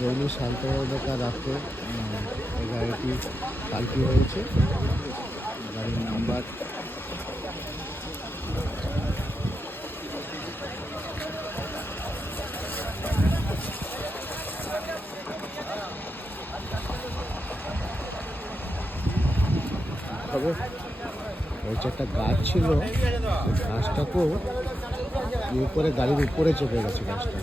দেউলি সালতোকা রাতে এই গাড়িটি পাল্টি হয়েছে। গাড়ির নাম্বার তবে ওই যে একটা গাছ ছিল, গাছটাকেও ইয়ে করে গাড়ির উপরে চেপে গেছে গাছটা।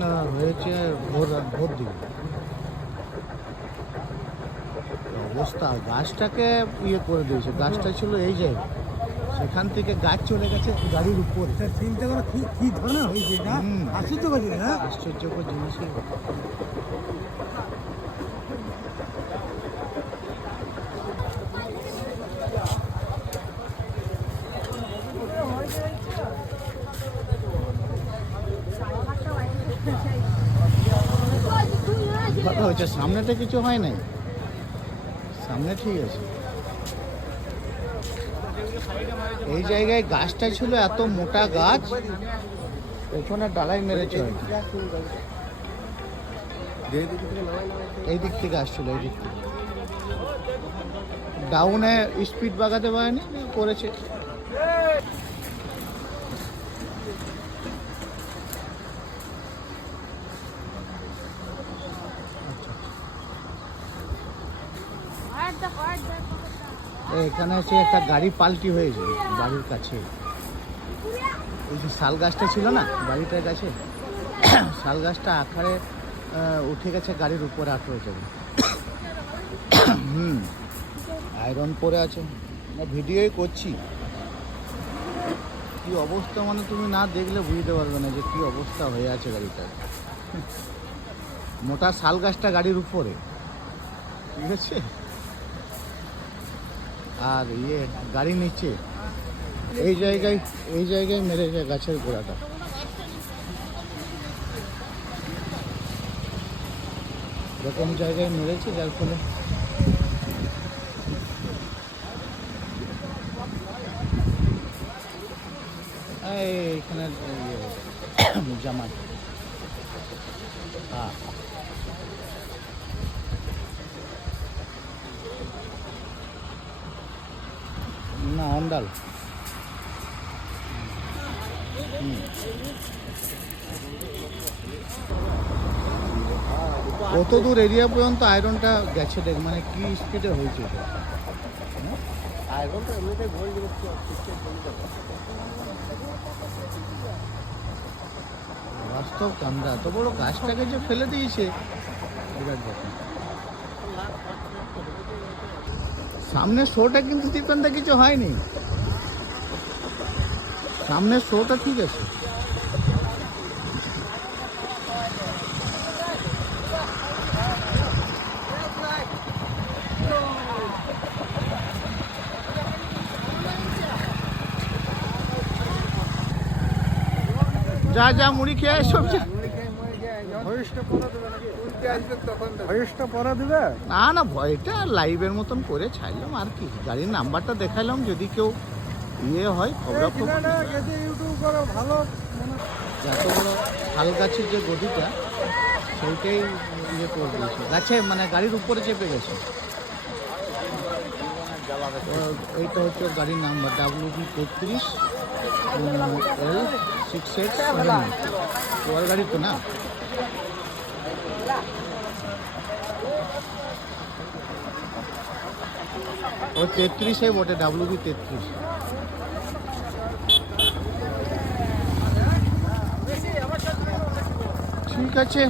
না হয়েছে ভোর দিকে অবস্থা, গাছটাকে ইয়ে করে দিয়েছে। গাছটা ছিল এই জায়গায়, সেখান থেকে গাছ চলে গেছে গাড়ির উপরে। চিন্তা করে কি ধরনের হয়েছে না, আশ্চর্যকর জিনিস না, আশ্চর্যকর জিনিসই। ভালো হয়েছে, সামনেটা কিছু হয় নাই, সামনে ঠিক আছে। এই জায়গায় গাছটা ছিল এত মোটা গাছ, পেছনে ডালাই মেরেছে হয়তো। এই দিক থেকে আসছিল, এই দিক থেকে ডাউনে স্পিড বাগাতে পারেনি, করেছে। এখানে এসে একটা গাড়ি পাল্টি হয়েছে বাড়ির কাছে। এই যে শাল গাছটা ছিল না বাড়িটার কাছে, শাল গাছটা আকারে উঠে গেছে গাড়ির উপরে আটকে যাবে। আয়রন পরে আছে, ভিডিওই করছি। কি অবস্থা, মানে তুমি না দেখলে বুঝতে পারবে না যে কি অবস্থা হয়ে আছে গাড়িটার। মোটা শাল গাছটা গাড়ির উপরে, ঠিক আছে, আর ইয়ে গাড়ি নিচে। এই জায়গায় মেরেছে গাছের গোড়াটা। এরকম জায়গায় মেরেছে, যার ফলে এইখানে জামাই। হ্যাঁ, না অন্ডাল। কত দূর এরিয়া পর্যন্ত আয়রনটা গেছে দেখ, মানে কি স্পিডে হয়েছে এটা। আয়রনটা এমনিতে গোল জিনিস, বাস্তব কামড়া। এত বড় গাছটাকে যে ফেলে দিয়েছে, সামনের শোটা কিন্তু দীপেনদা কিছু হয়নি, সামনের শোটা ঠিক আছে। যা যা মুড়ি খেয়ে সব না না, ভয়টা লাইভের মতন করে ছাড়লাম আর কি। গাড়ির নাম্বারটা দেখাইলাম, যদি কেউ ইয়ে হয় খবরাখবর। যত বড় শাল গাছের যে গদিটা, সেইটাই ইয়ে করে দিয়েছে গাছে, মানে গাড়ির উপরে চেপে গেছে। এইটা হচ্ছে গাড়ির নাম্বার WB33L68 তোমার গাড়ি তো না। ও 33 বটে, WB33। ঠিক আছে।